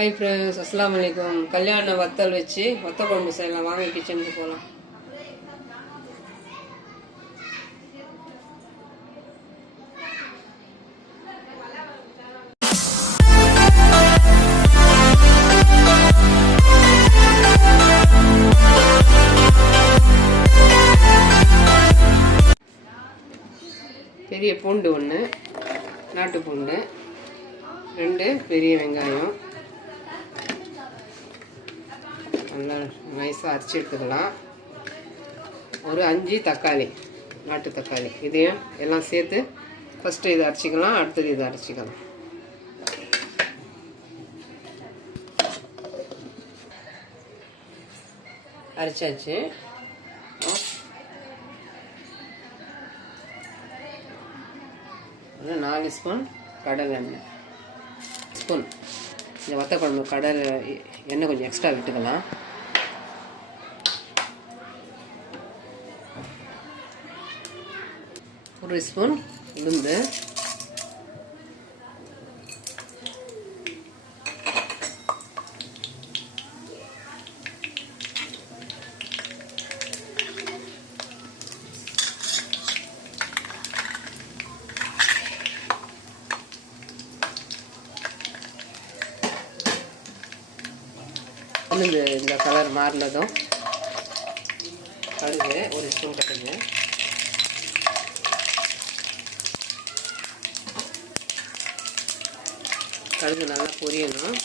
Hi friends, அஸ்ஸலாமு அலைக்கும். கல்யாண வத்தல் வச்சு வத்த குழம்பு செய்யலாம். வாங்க கிச்சனுக்கு போகலாம். பெரிய பூண்டு ஒன்று, நாட்டு பூண்டு 2 பெரிய வெங்காயம் நல்லா நைஸாக அரைச்சி எடுத்துக்கலாம். ஒரு 5 தக்காளி, நாட்டு தக்காளி. இதையும் எல்லாம் சேர்த்து ஃபஸ்ட்டு இதை அரைச்சிக்கலாம், அடுத்தது இதை அரைச்சிக்கலாம். அரைச்சாச்சு. ஒரு 4 ஸ்பூன் கடலை எண்ணெய், ஸ்பூன் இந்த வத்த குழம்பு கடலை எண்ணெய் கொஞ்சம் எக்ஸ்ட்ரா விட்டுக்கலாம். ஒரு ஸ்பூன் உளுந்து, உளுந்து இந்த கலர் மாறினதும் கடுகு, ஒரு ஸ்பூன் கடுகு, கடுகு நல்லா பொரியணும்.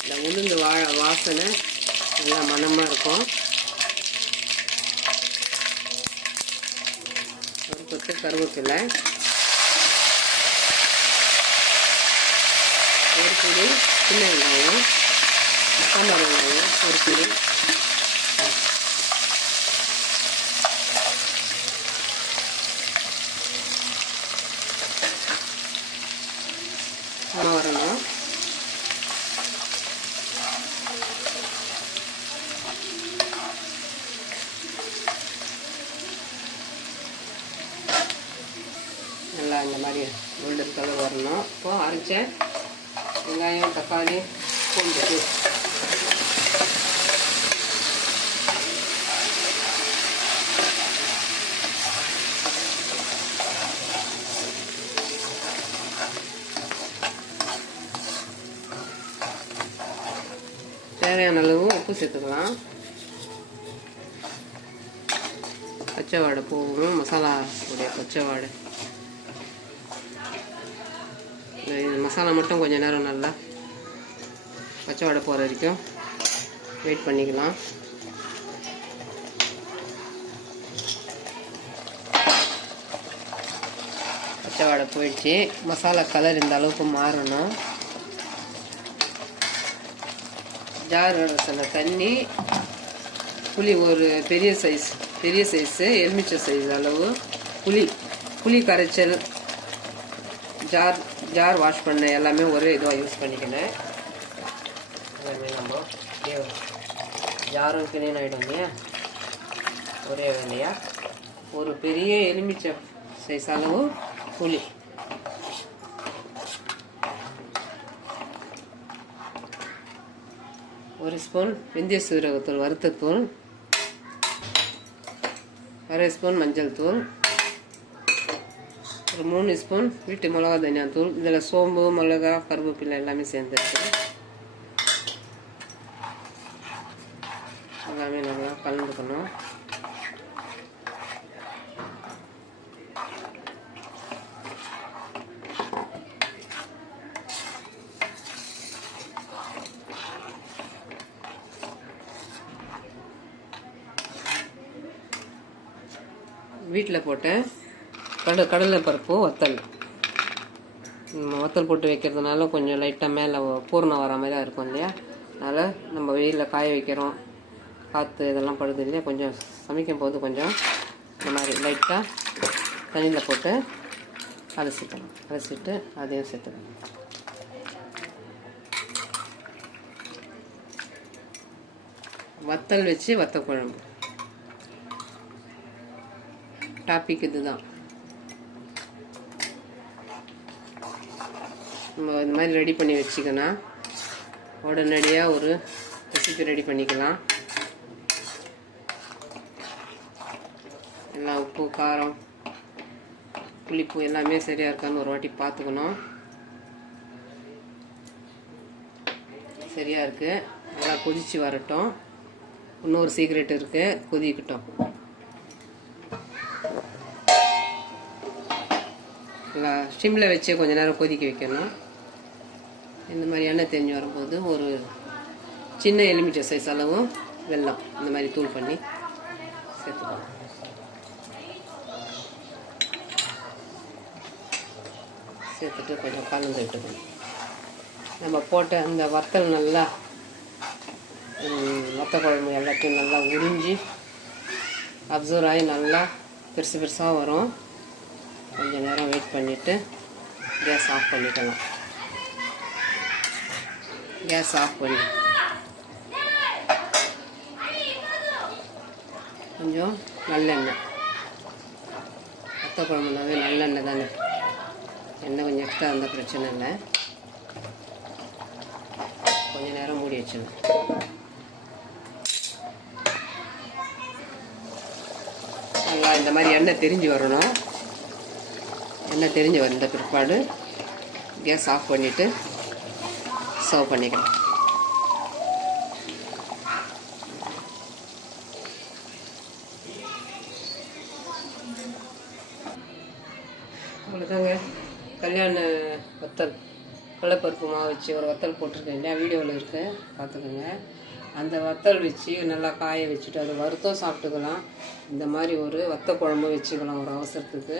இந்த உளுந்து வாசனை நல்லா மணமாக இருக்கும். ஒரு கொத்து கருவேப்பிலை, ஒரு பிடி சின்ன வெங்காயம், சாம்பார் வெங்காயம் ஒரு பிடி, வரணும். நல்லா இந்த மாதிரி கோல்டன் கலர் வரணும். இப்போ அரைச்ச வெங்காயம், தக்காளி, பூண்டு தேவையான அளவு உப்பு சேர்த்துக்கலாம். பச்சை வாடை போகணும், மசாலா உடைய பச்சை வாடை. மசாலா மட்டும் கொஞ்சம் நேரம் நல்லா பச்சை வாடை போகிற வரைக்கும் வெயிட் பண்ணிக்கலாம். பச்சை வாடை போயிடுச்சு. மசாலா கலர் இந்த அளவுக்கு மாறணும். ஜார் சில தண்ணி, புளி ஒரு பெரிய சைஸு எலுமிச்சை சைஸ் அளவு புளி கரைச்சல், ஜார் வாஷ் பண்ண எல்லாமே ஒரே இதுவாக யூஸ் பண்ணிக்கினேன். எல்லாமே நம்ம ஜாரும் கிளீன் ஆகிடும் இல்லையா, ஒரே வேலையா. ஒரு பெரிய எலுமிச்சை சைஸ் அளவு புளி, ஒரு ஸ்பூன் வெந்தய சீரகத்தூள் வறுத்தத்தூள், அரை ஸ்பூன் மஞ்சள் தூள், ஒரு 3 ஸ்பூன் வீட்டு மிளகா தனியா தூள். இதில் சோம்பு, மிளகா, கருவேப்பிலை எல்லாமே சேர்ந்துருக்கு. எல்லாமே நல்லா கலந்துக்கணும். வீட்டில் போட்டேன் கடலை பருப்பு வத்தல் போட்டு வைக்கிறதுனால கொஞ்சம் லைட்டாக மேலே பூர்ணம் வர மாதிரி தான் இருக்கும் இல்லையா. அதனால் நம்ம வெயிலில் காய வைக்கிறோம், காற்று இதெல்லாம் படுது இல்லையா. கொஞ்சம் சமைக்கும் போது கொஞ்சம் இந்த மாதிரி லைட்டாக தண்ணியில் போட்டு அலசிட்டு அதையும் சேர்த்துக்கணும். வத்தல் வச்சு வத்த குழம்பு டாபிக் இதுதான். நம்ம இந்த மாதிரி ரெடி பண்ணி வச்சுக்கணும். உடனடியாக ஒரு ரெசிபி ரெடி பண்ணிக்கலாம். எல்லாம் உப்பு காரம் புளிப்பு எல்லாமே சரியாக இருக்கான்னு ஒரு வாட்டி பார்த்துக்கணும். சரியாக இருக்குது. நல்லா கொதித்து வரட்டும். இன்னொரு சீக்ரெட் இருக்குது, கொதிக்கட்டும். நல்லா ஸ்டிம்மில் வச்சு கொஞ்சம் நேரம் கொதிக்க வைக்கணும். இந்த மாதிரி எண்ணெய் தெரிஞ்சு வரும்போது ஒரு சின்ன எலுமிச்சை சைஸ் அளவு வெல்லம் இந்த மாதிரி தூள் பண்ணி சேர்த்துக்கணும். சேர்த்துட்டு கொஞ்சம் கலந்து விட்டுக்கணும். நம்ம போட்ட அந்த வத்தல் நல்லா வத்த குழம்பு எல்லாத்தையும் நல்லா உறிஞ்சி அப்சர்வ் ஆகி நல்லா பெருசு பெருசாக வரும். கொஞ்சம் நேரம் வெயிட் பண்ணிவிட்டு கேஸ் ஆஃப் பண்ணிக்கலாம். கேஸ் ஆஃப் பண்ணி கொஞ்சம் நல்லெண்ணெய், வத்த குழம்புனாவே நல்லெண்ணெய் தானே, எண்ணெய் கொஞ்சம் எக்ஸ்ட்ரா இருந்தால் பிரச்சனை இல்லை. கொஞ்சம் நேரம் மூடி வச்சிடணும். நல்லா இந்த மாதிரி எண்ணெய் தெரிஞ்சு வரணும். எண்ணெய் தெரிஞ்சு வந்த பிற்பாடு கேஸ் ஆஃப் பண்ணிவிட்டு சர்வ் பண்ணிக்கலாம். அவ்வளோதாங்க. கல்யாண வத்தல் கடலைப்பருப்பு மாவு வச்சு ஒரு வத்தல் போட்டிருக்கேன் இல்லையா, வீடியோவில் இருக்குது, பார்த்துக்கோங்க. அந்த வத்தல் வச்சு நல்லா காய வச்சுட்டு அதை வறுத்தும் சாப்பிட்டுக்கலாம். இந்த மாதிரி ஒரு வத்த குழம்பு வச்சுக்கலாம் ஒரு அவசரத்துக்கு.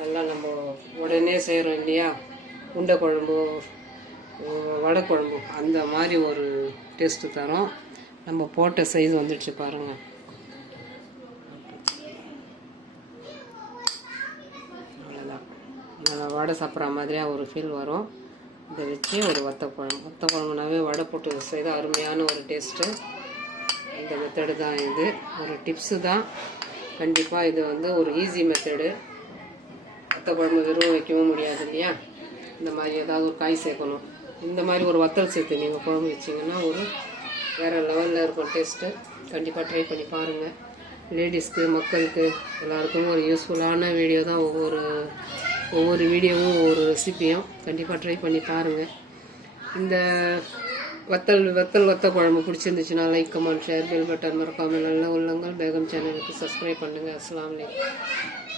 நல்லா நம்ம உடனே செய்கிறோம் இல்லையா, உண்டை குழம்பு வடை குழம்பு, அந்த மாதிரி ஒரு டேஸ்ட்டு தரும். நம்ம போட்ட சைஸ் வந்துடுச்சு பாருங்கள். அவ்வளோதான். நல்லா வடை சாப்பிட்ற மாதிரியாக ஒரு ஃபீல் வரும். இதை வச்சு ஒரு வத்த குழம்புனாவே வடை போட்டு செய்தால் அருமையான ஒரு டேஸ்ட்டு. இந்த மெத்தடு தான் இது, ஒரு டிப்ஸு தான். கண்டிப்பாக இது வந்து ஒரு ஈஸி மெத்தடு. வத்த குழம்பு வெறும் வைக்கவும் முடியாது இல்லையா, இந்த மாதிரி ஏதாவது ஒரு காய் சேர்க்கணும். இந்த மாதிரி ஒரு வத்தல் சேர்த்து நீங்கள் குழம்பு வச்சிங்கன்னா ஒரு வேறு லெவலில் இருக்கும் டேஸ்ட்டு. கண்டிப்பாக ட்ரை பண்ணி பாருங்கள். லேடிஸ்க்கு மக்களுக்கு எல்லாருக்கும் ஒரு யூஸ்ஃபுல்லான வீடியோ தான். ஒவ்வொரு வீடியோவும் ஒவ்வொரு ரெசிப்பியும் கண்டிப்பாக ட்ரை பண்ணி பாருங்கள். இந்த வத்த குழம்பு பிடிச்சிருந்துச்சுன்னா like, comment, share, bell button மறக்காமல் நல்ல உள்ளங்கள் பேகம் சேனலுக்கு சப்ஸ்கிரைப் பண்ணுங்கள். அஸ்ஸலாமு அலைக்கும்.